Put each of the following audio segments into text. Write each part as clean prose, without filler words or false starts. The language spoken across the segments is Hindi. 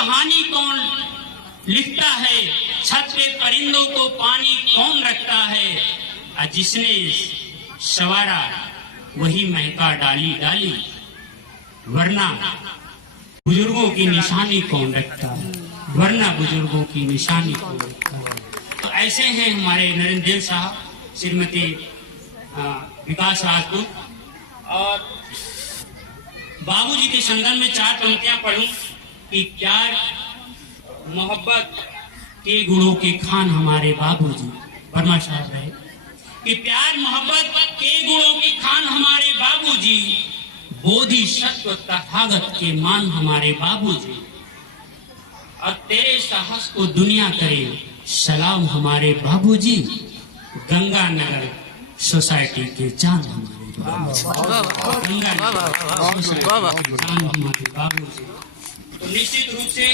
कहानी कौन लिखता है, छत पे परिंदों को पानी कौन रखता है, और जिसने सवारा वही महका डाली डाली, वरना बुजुर्गों की निशानी कौन रखता है, वरना बुजुर्गों की निशानी कौन रखता है। तो ऐसे हैं हमारे नरेंद्र देव साहब, श्रीमती विकास राजपूत। और बाबूजी के संदर्भ में 4 पंक्तियां पढ़ूं कि प्यार मोहब्बत के गुणों के खान हमारे बाबूजी, वर्मा साहब रहे, कि प्यार मोहब्बत के गुणों की खान हमारे बाबूजी, बोधि सत्व तथागत के मान हमारे बाबूजी, और तेरे साहस को दुनिया करे सलाम हमारे बाबूजी, गंगानगर सोसाइटी के जान हमारे बाबूजी, जान हमारे बाबूजी। तो निश्चित रूप से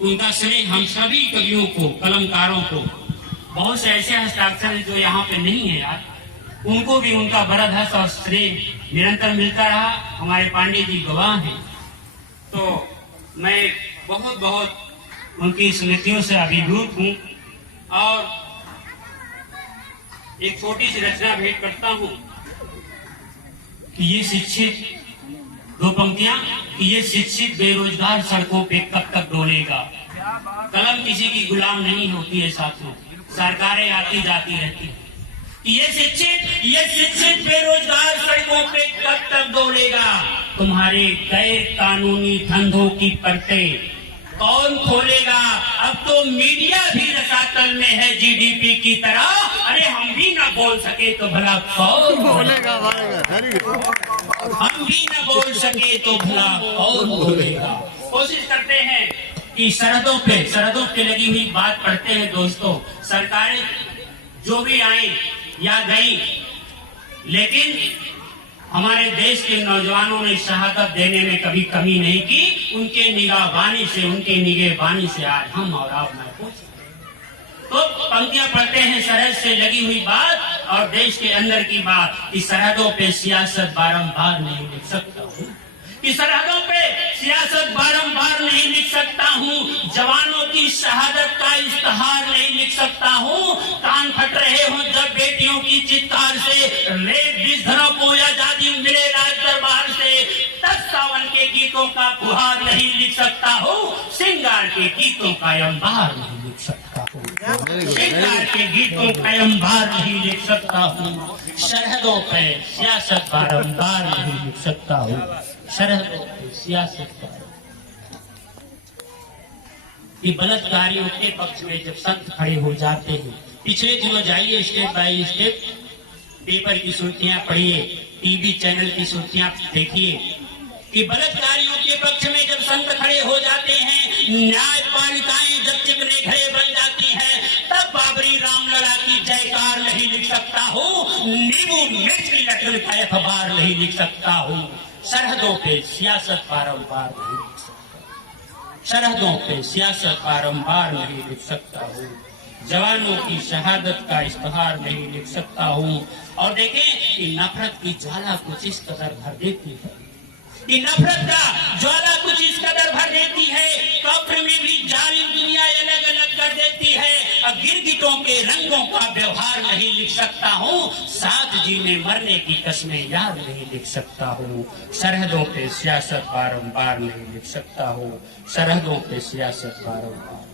उनका स्नेह हम सभी कवियों को, कलमकारों को, बहुत से ऐसे हस्ताक्षर जो यहाँ पे नहीं है यार, उनको भी उनका बरदहस और स्नेह निरंतर मिलता रहा। हमारे पांडे जी गवाह हैं। तो मैं बहुत बहुत उनकी स्मृतियों से अभिभूत हूँ और एक छोटी सी रचना भेंट करता हूँ कि ये शिक्षित, 2 पंक्तियां, कि ये शिक्षित बेरोजगार सड़कों पे कब तक डोलेगा। कलम किसी की गुलाम नहीं होती है साथियों, सरकारें आती जाती रहती है। ये शिक्षित बेरोजगार सड़कों पे कब तक डोलेगा, तुम्हारे गैर कानूनी धंधों की परतें कौन खोलेगा। अब तो मीडिया भी रसातल में है जीडीपी की तरह, अरे हम भी ना बोल सके तो भला कौन बोलेगा, हम भी ना बोल सके तो भला कौन बोलेगा। कोशिश करते हैं कि सरहदों पे लगी हुई बात पढ़ते हैं दोस्तों। सरकारें जो भी आई या गई, लेकिन हमारे देश के नौजवानों ने शहादत देने में कभी कमी नहीं की। उनके निगाहबानी से, उनके निगहबानी से आज हम और आप महफूज हैं। तो पंक्तियां पढ़ते हैं, सरहद से लगी हुई बात और देश के अंदर की बात, कि सरहदों पे सियासत बारंबार नहीं लिख सकता हूँ, कि सरहदों पे सियासत बारंबार नहीं लिख सकता हूँ, जवानों की शहादत का इश्तहार नहीं लिख सकता हूँ। कान फट रहे हो जब बेटियों की चित्कार से, रेप जिसधरों को आजादी मिले राज दरबार से, तब सावन के गीतों का फुहार नहीं लिख सकता हूँ, श्रृंगार के गीतों का अंबार नहीं लिख सकता हूँ, श्रृंगार के गीतों का अंबार नहीं लिख सकता हूँ, सरहदों पे सियासत बारंबार नहीं लिख सकता हूँ, सरहदों पे सियासत। ये बलात्कारियों के पक्ष में जब संत खड़े हो जाते हैं, पिछले दिनों जाइए स्टेप बाय स्टेप, पेपर की सुर्खियां पढ़िए, टीवी चैनल की सुर्खियां देखिए, कि बलात्कारियों के पक्ष में जब संत खड़े हो जाते हैं, न्यायपालिकाएं जब चिकने घड़े बन जाती हैं, तब बाबरी रामलला की जयकार नहीं लिख सकता हूँ, नींबू मिर्च की लकड़ का अखबार नहीं लिख सकता हूँ, सरहदों पे सियासत बारंबार नहीं लिख सकता, सरहदों पे सियासत बारंबार नहीं लिख सकता हूँ, जवानों की शहादत का इश्तहार नहीं लिख सकता हूँ। और देखें कि नफरत की ज्वाला कुछ इस कदर भर देती है, कि नफरत का ज्वाला कुछ इस कदर भर देती है, कब्र में भी जालिम दुनिया अलग अलग कर देती है। अब गिरगिटों के रंगों का व्यवहार नहीं लिख सकता हूँ, साथ जीने मरने की कस्में याद नहीं लिख सकता हूँ, सरहदों पे सियासत बारंबार नहीं लिख सकता हूँ, सरहदों पे सियासत बारंबार।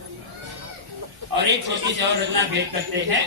और एक छोटी सी और रचना भेंट करते हैं।